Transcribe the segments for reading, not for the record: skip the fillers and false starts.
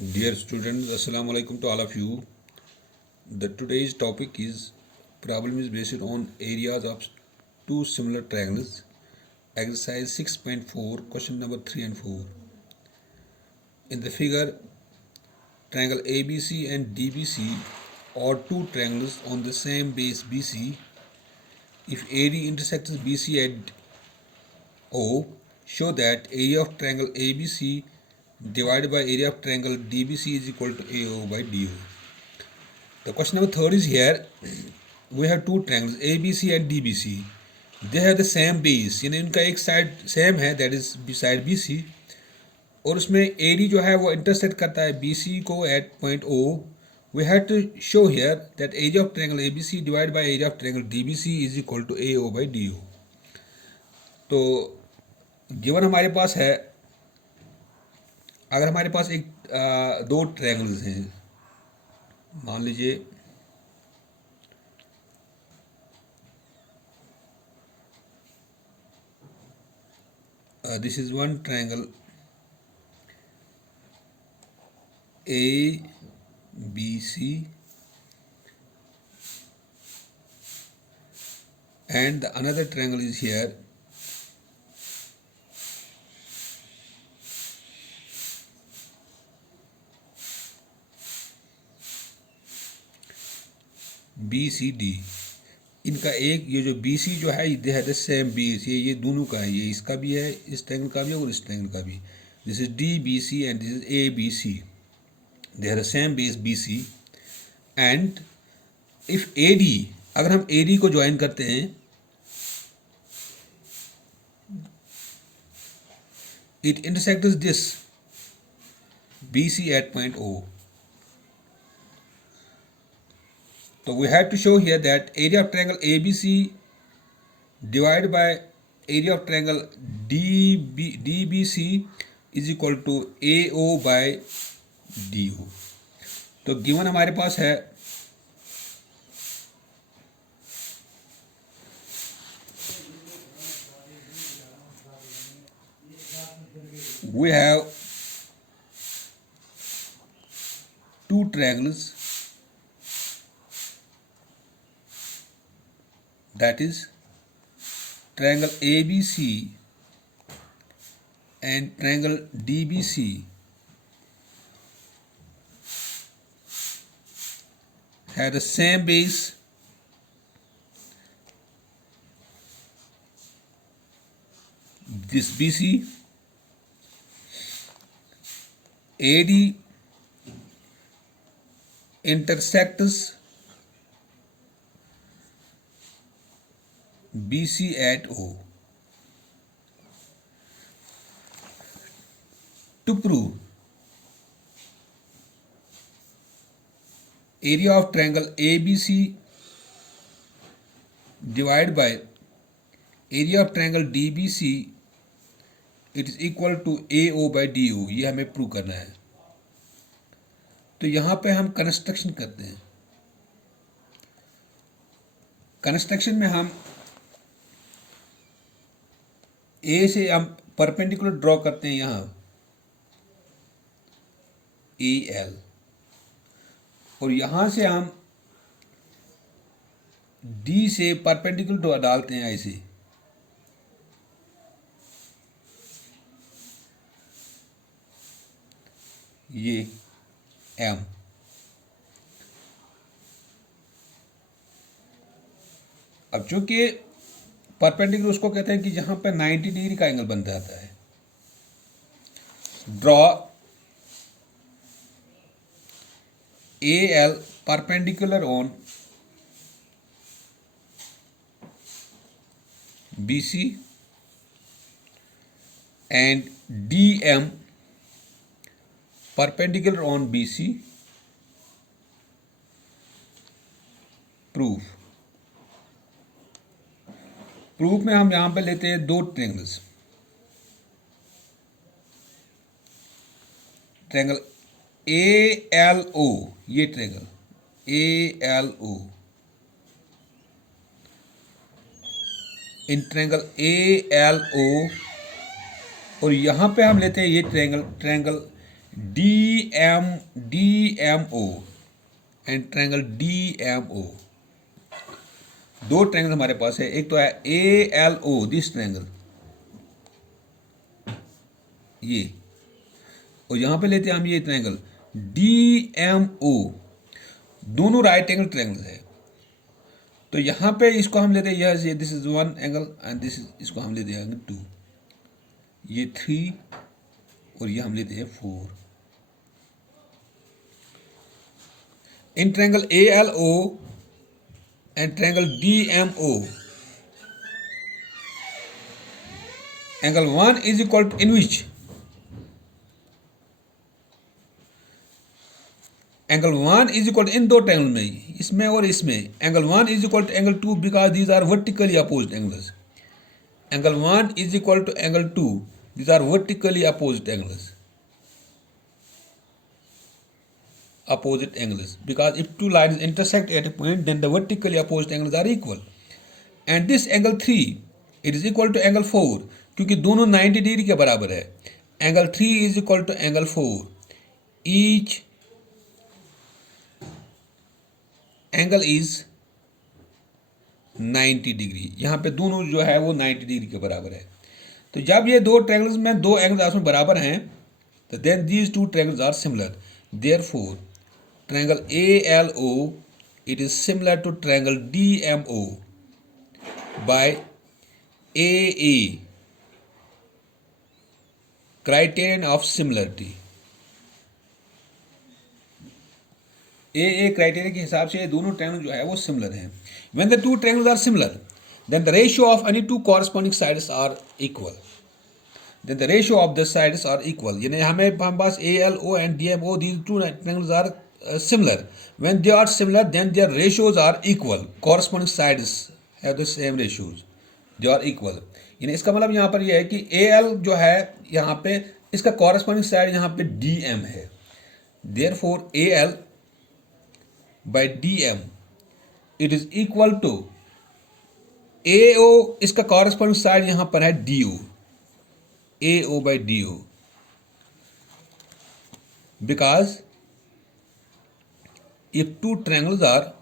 Dear students, Assalamu alaikum to all of you. The today's topic is problem is based on areas of two similar triangles. Exercise 6.4, question number 3 and 4. In the figure, triangle ABC and DBC are two triangles on the same base BC. If AD intersects BC at O, show that area of triangle ABC divided by area of triangle DBC is equal to AO by DO. The question number third is here. We have two triangles ABC and DBC. They have the same base, यानी उनका एक side same है, that is side BC, और उसमें AD जो है वो intersect करता है BC को at point O. We have to show here that area of triangle ABC divided by area of triangle DBC is equal to AO by DO. तो given हमारे पास है, अगर हमारे पास एक दो ट्रायंगल्स हैं, मान लीजिए this is one triangle ABC and the another triangle is here BCD. इनका एक ये जो BC जो है दे है द सेम बेस, ये दोनों का है, ये इसका भी है, इस ट्रायंगल का भी है और इस ट्रायंगल का भी. This is DBC and this is ABC. They have the same base BC and if AD, अगर हम AD को ज्वाइन करते हैं, it intersects this BC at point O. So we have to show here that area of triangle ABC divided by area of triangle DBC is equal to AO by DO. तो given हमारे पास है we have two triangles, that is triangle ABC and triangle DBC have the same base, this BC. AD intersects BC at O. To prove area of triangle ABC divided by area of triangle DBC, it is equal to AO by DO, ये हमें prove करना है. तो यहाँ पे हम construction करते हैं. कंस्ट्रक्शन में हम ए से हम परपेंडिकुलर ड्रॉ करते हैं, यहाँ AL, और यहाँ से हम D से परपेंडिकुलर डालते हैं ऐसे. ये M. अब चूंकि परपेंडिकुलर उसको कहते हैं कि जहां पे 90 डिग्री का एंगल बन जाता है. Draw AL perpendicular on BC and DM perpendicular on BC. Proof में हम यहां पे लेते हैं दो ट्रायंगल्स, ट्रायंगल ALO, ये ट्रायंगल ALO, इन ट्रायंगल ALO, और यहाँ पे हम लेते हैं ये triangle D DMO and triangle DMO। दो ट्रायंगल हमारे पास है, एक तो है ALO, दिस ट्रायंगल ये, और यहां पे लेते हैं हम ये ट्रायंगल DMO। दोनों राइट एंगल ट्रायंगल है। तो यहां पे इसको हम लेते हैं, यह this is one angle and this is, इसको हम लेते हैं एंगल 2, ये 3 और ये हम लेते हैं 4। In triangle ALO and triangle DMO, angle 1 is equal to, in which angle 1 is equal to, इन दो ट्रायंगल में, इसमें और इसमें, angle 1 is equal to angle 2 because these are vertically opposite angles. Angle 1 is equal to angle 2, these are vertically opposite angles. Opposite angles, because if two lines intersect at a point, then the vertically opposite angles are equal. And this angle 3, it is equal to angle 4, क्योंकि दोनों 90 degree के बराबर है। Angle 3 is equal to angle 4, each angle is 90 degree. यहां पे दोनों जो है वो 90 डिग्री के बराबर है। तो जब ये दो ट्रायंगल्स में दो एंगल्स आपस में बराबर हैं, तो then these two triangles are similar. Therefore triangle ALO, it is similar to triangle DMO by AA, criterion of similarity। AA criteria के हिसाब से ये दोनों ट्रायंगल जो है वो सिमिलर हैं। When the two triangles are similar, then the ratio of any two corresponding sides are equal। Then the ratio of the sides are equal। यानी हमें पास ALO and DMO, these two triangles are similar। When they are similar, then their ratios are equal। Corresponding sides have the same ratios, they are equal। यानी इसका मतलब यहाँ पर यह है कि AL जो है यहाँ पे, इसका corresponding side यहाँ पे DM है। Therefore AL by DM, it is equal to AO, इसका corresponding side यहाँ पर है DO, AO by DO, because if two triangles are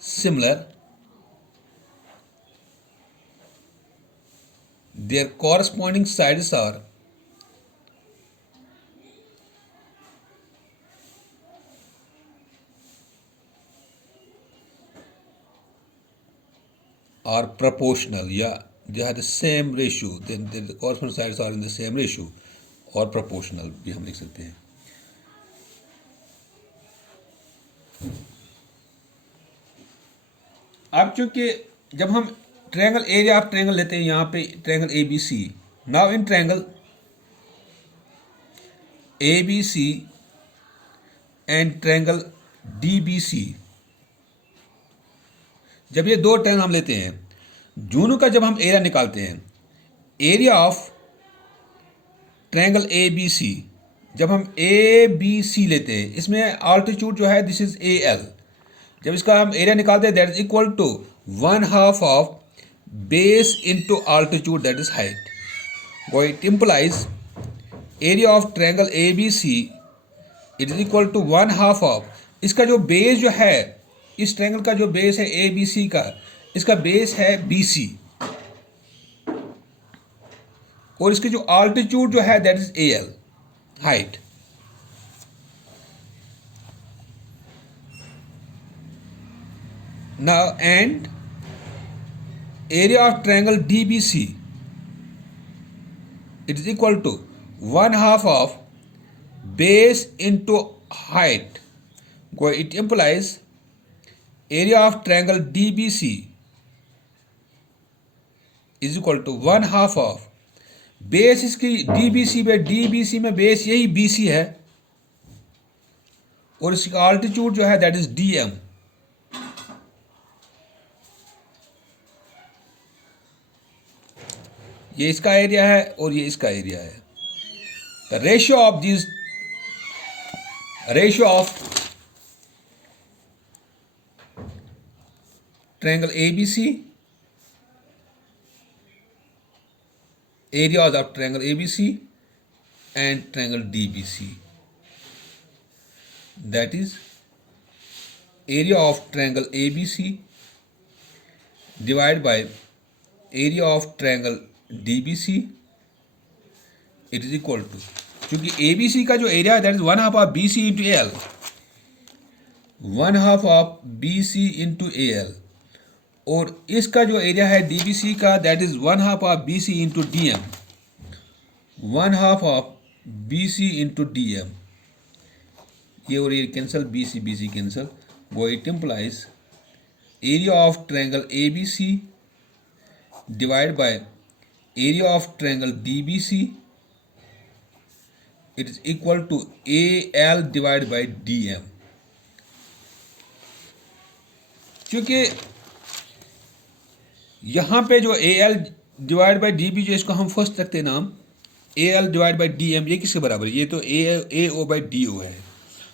similar, their corresponding sides are proportional, yeah, they have the same ratio, then the corresponding sides are in the same ratio, और proportional भी हम लिख सकते हैं। अब चूंकि जब हम ट्रायंगल एरिया ऑफ ट्रायंगल लेते हैं, यहाँ पे triangle ABC, now in triangle ABC and triangle DBC, जब ये दो ट्रायंगल हम लेते हैं, दोनों का जब हम एरिया निकालते हैं, एरिया ऑफ ट्रायंगल ABC, जब हम ABC लेते हैं, इसमें आल्टीट्यूड जो है दिस इज AL, जब इसका हम एरिया निकालते हैं, that is equal to 1/2 of base into altitude, that is height. वो it implies area of triangle ABC, it is equal to 1/2 of, इसका जो बेस जो है, इस ट्रायंगल का जो बेस है ABC का, इसका बेस है BC, और इसकी जो आल्टीट्यूड जो है that is AL, height. Now and area of triangle DBC, it is equal to 1/2 of base into height. It implies area of triangle DBC is equal to 1/2 of base, इसकी DBC में, DBC में base यही BC है, और इसका altitude जो है that is DM। ये इसका एरिया है और ये इसका एरिया है। The ratio of this, ratio of triangle ABC, areas of triangle ABC and triangle DBC. That is, area of triangle ABC divided by area of triangle DBC, it is equal to, क्योंकि ABC का जो area है that is 1/2 of BC into AL, 1/2 of BC into AL, और इसका जो area है DBC का that is 1/2 of BC into DM, 1/2 of BC into DM. ये और ये कैंसिल, BC कैंसिल, वो it implies area of triangle ABC divide by area of triangle DBC, it is equal to AL divide by DM. क्योंकि यहाँ पे जो AL divide bye DB जो इसको हम फर्स्ट रखते हैं नाम, AL डिवाइड बाय DM, ये किसके बराबर है? ये तो AO बाय DO है.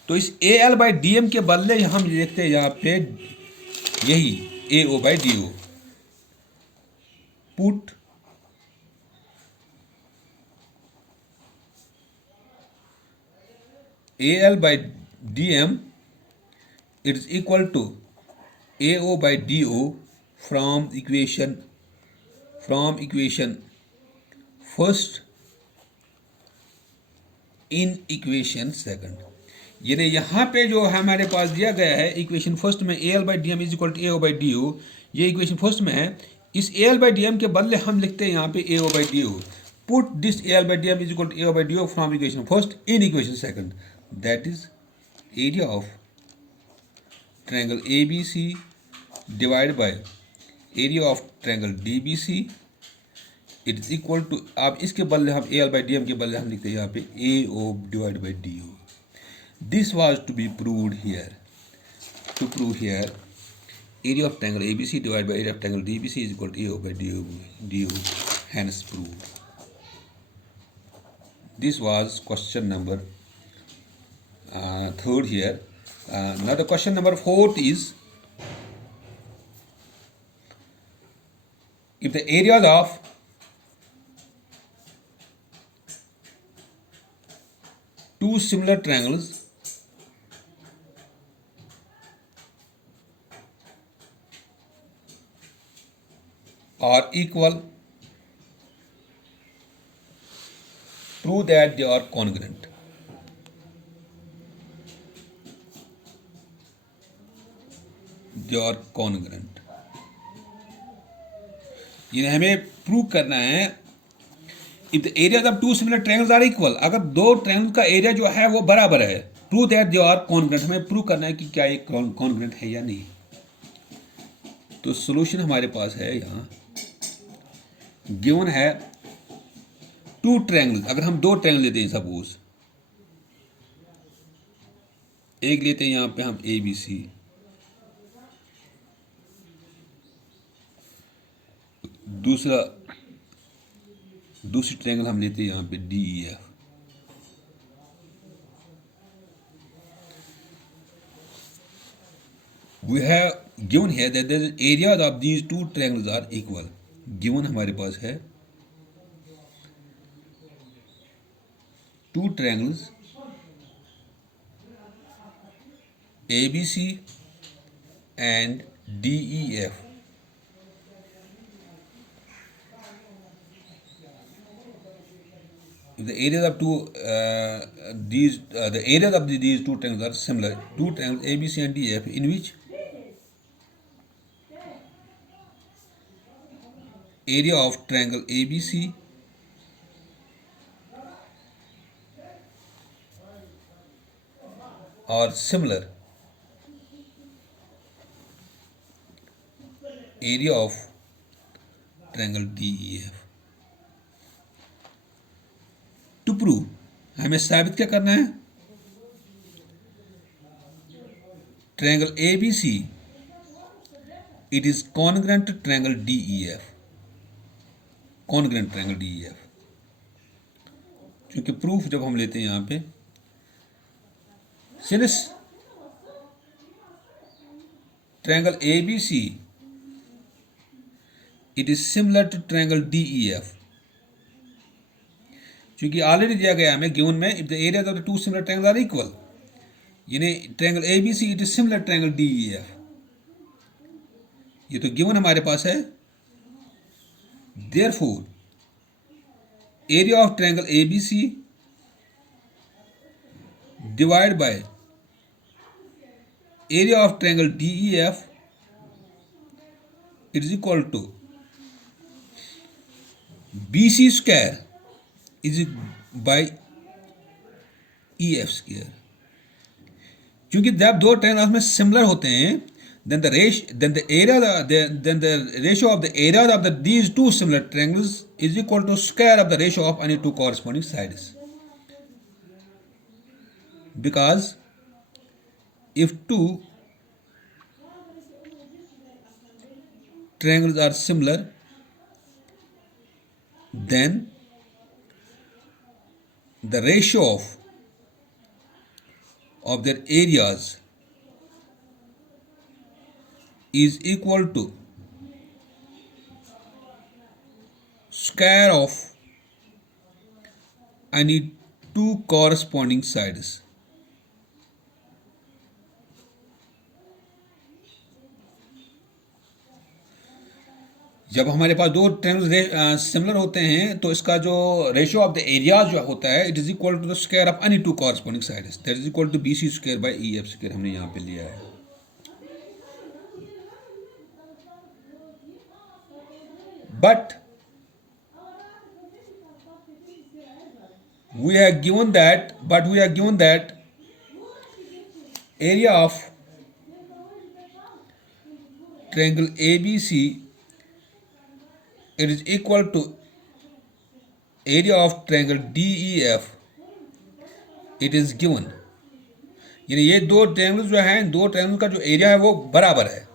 तो इस AL बाय DM के बदले हम लिखते हैं यहाँ पे यही AO by DO. Put AL by DM, it is equal to AO by DO from equation first in equation second. ये यहाँ पे जो हमारे पास दिया गया है इक्वेशन फर्स्ट में AL by DM is equal to AO by DO, ये इक्वेशन फर्स्ट में है. इस AL by DM के बदले हम लिखते हैं यहाँ पे AO by DO. Put this AL by DM is equal to AO by DO from equation first in equation second. That is, area of triangle ABC divided by area of triangle DBC, it is equal to, अब इसके बदले हम AL by DM के बदले हम लिखते हैं यहाँ पे AO divided by DO. This was to be proved here. To prove here, area of triangle ABC divided by area of triangle DBC is equal to AO by DO. Hence proved. This was question number 3rd here. Now the question number 4th is, if the areas of two similar triangles are equal, prove that they are congruent. They are congruent. ये हमें prove करना है if the areas of two similar triangles are equal, अगर दो triangle का area जो है वो बराबर है, prove that they are congruent. हमें प्रूव करना है कि क्या ये कॉन्ग्रुएंट है या नहीं. तो सॉल्यूशन हमारे पास है यहाँ गिवन है टू ट्रायंगल. अगर हम दो ट्रायंगल लेते हैं, सपोज एक लेते हैं यहाँ पे हम ABC, दूसरी ट्रायंगल हम लेते हैं यहाँ पे DEF. We have given here that the areas of these two triangles are equal. Given हमारे पास है two triangles ABC and DEF. If the areas of the areas of these two triangles are similar, two triangles ABC and DEF, in which area of triangle ABC are similar, area of triangle DEF. To prove, हमें साबित क्या करना है? Triangle ABC it is congruent triangle DEF, congruent triangle DEF. क्योंकि proof जब हम लेते हैं यहाँ पे, since triangle ABC it is similar to triangle DEF, क्योंकि ऑलरेडी दिया गया हमें गिवन में, if the areas of the two similar triangle are equal, यानी triangle ABC it is similar triangle DEF, ये तो गिवन हमारे पास है। Therefore area of triangle ABC divide by area of triangle DEF it is equal to BC square is by EF square। क्योंकि जब दो triangles में सिमिलर होते हैं, then the ratio of the area of these two similar triangles is equal to square of the ratio of any two corresponding sides, because if two triangles are similar, then the ratio of their areas is equal to square of any two corresponding sides। जब हमारे पास दो triangles similar होते हैं तो इसका जो ratio of the area जो होता है it is equal to the square of any two corresponding sides, that is equal to BC square by EF square, हमने यहाँ पे लिया है। But we are given that area of triangle ABC it is equal to area of triangle DEF, it is given, यानी ये दो triangles जो हैं, दो ट्रायंगल का जो एरिया है वो बराबर है।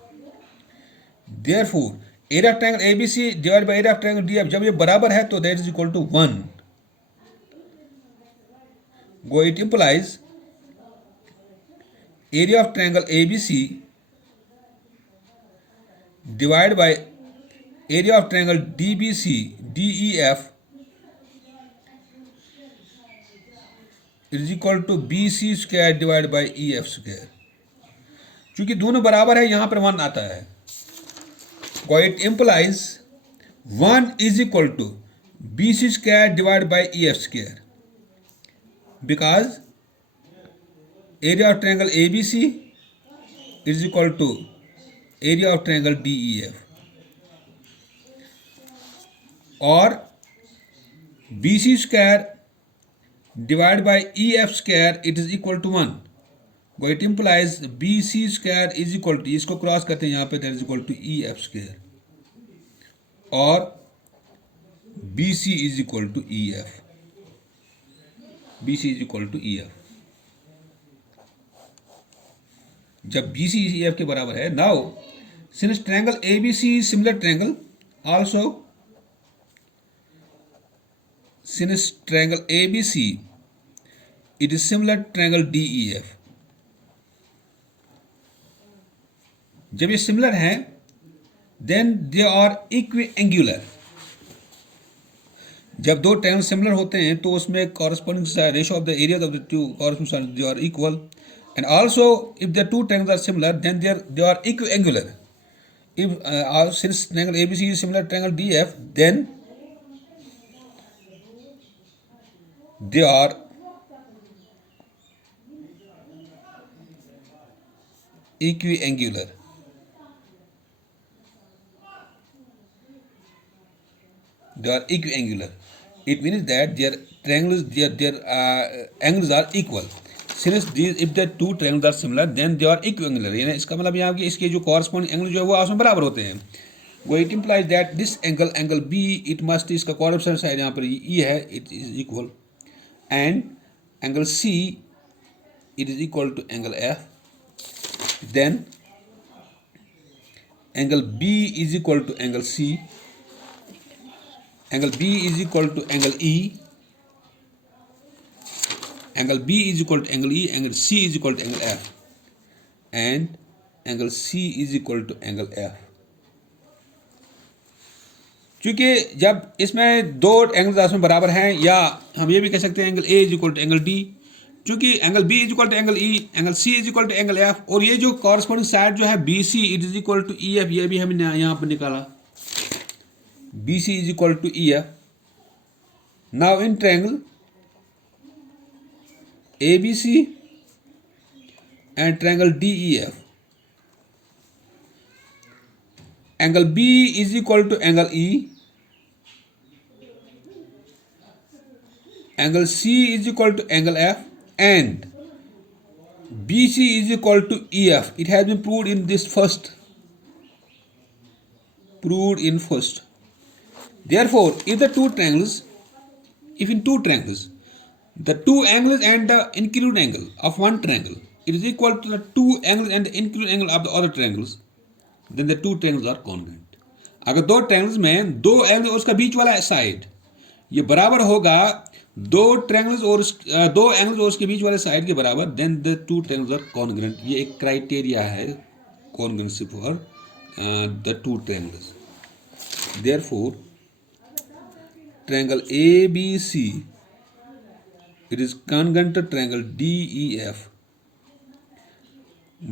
Therefore area of triangle ABC divide by area of triangle DEF, जब ये बराबर है तो that is equal to 1। Go, it implies area of triangle ABC divided by area of triangle DBC DEF is equal to BC square divided by EF square। चूंकि दोनों बराबर है यहां पर 1 आता है, Go, it implies 1 is equal to BC square divided by EF square, because area of triangle ABC is equal to area of triangle DEF, और BC square divided by EF square it is equal to 1। But it implies BC square is equal to, इसको cross करते हैं यहाँ पे, that is equal to EF square, और BC is equal to EF, BC is equal to EF। जब BC EF के बराबर है, now since triangle ABC is similar triangle, also since triangle ABC it is similar triangle DEF, जब ये similar हैं then they are equiangular। जब दो triangle similar होते हैं तो उसमें corresponding ratio of the areas of the two corresponding they are equal, and also if the two triangles are similar then they are equiangular. If since triangle ABC is similar triangle DF then they are equiangular। They are equiangular. It means that their triangles, their angles are equal. Since these, if the two triangles are similar, then they are equiangular। यानी इसका मतलब यहाँ की इसके जो corresponding angle जो है वो आपस में बराबर होते हैं। वो it implies that this angle B it must, इसका corresponding side यहाँ पर E है, it is equal, and angle C it is equal to angle F, then angle B is equal to angle C, angle B is equal to angle E, angle B is equal to angle E, angle C is equal to angle F, and angle C is equal to angle F। क्योंकि जब इसमें दो angles आपस में बराबर हैं, या हम ये भी कह सकते हैं angle A is equal to angle D, क्योंकि angle B is equal to angle E, angle C is equal to angle F, और ये जो कॉरस्पॉन्डिंग साइड जो है B C it is equal to E F, ये भी हमने यहाँ पर निकाला, B C is equal to E F. Now in triangle A B C and triangle DEF, angle B is equal to angle E, angle C is equal to angle F, and BC is equal to EF. It has been proved in this first. Therefore, if in two triangles, the two angles and the included angle of one triangle, it is equal to the two angles and the included angle of the other triangles, then the two triangles are congruent. अगर दो triangles में दो angle और उसका बीच वाला side ये बराबर होगा दो एंगल्स और उसके बीच वाले साइड के बराबर, then the two triangles are congruent. ये एक क्राइटेरिया है congruency for the two triangles. Therefore triangle ABC, it is congruent to triangle DEF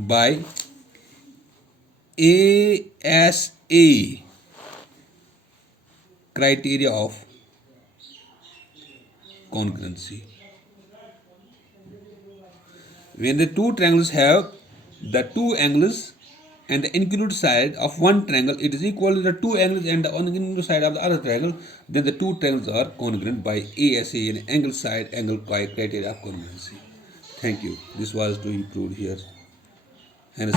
by ASA criteria of congruency. When the two triangles have the two angles and the included side of one triangle, it is equal to the two angles and the included side of the other triangle, then the two triangles are congruent by ASA and angle side angle criteria of congruency. Thank you. This was to be proved here. And